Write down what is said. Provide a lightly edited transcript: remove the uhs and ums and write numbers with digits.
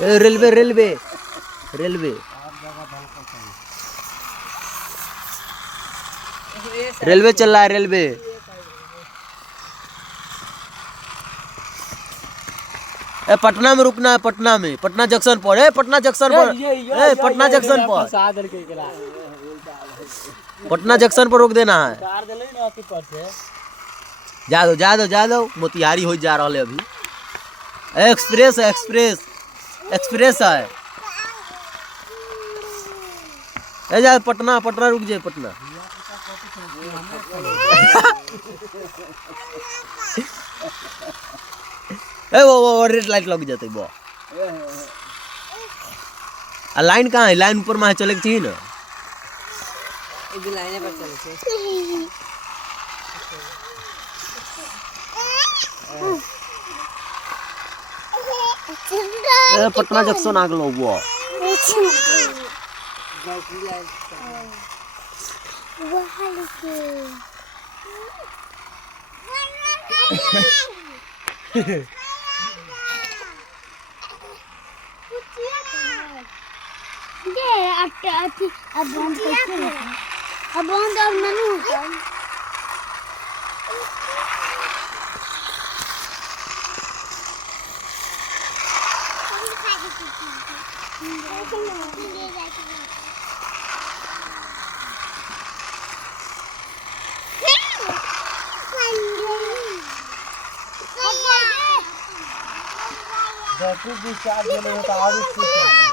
Railway railway railway railway चल रहा है रेलवे। पटना में रुकना है, पटना में, पटना जंक्शन पर। पटना जंक्शन पर, पटना जंक्शन पर, पटना जंक्शन पर रोक देना है। जा दो मोतिहारी हो जा रहा है अभी। एक्सप्रेस है, एक्सप्रेस एक्सप्रेस है। जा पटना, पटना रुक जाए पटना। वो रेड लाइट लग जाते वो। लाइन कहाँ है? लाइन ऊपर में चले चाहिए ना। लाइन पर चले पटना जंक्शन आ गलो वो। बैटरी भी चार्ज होने में तो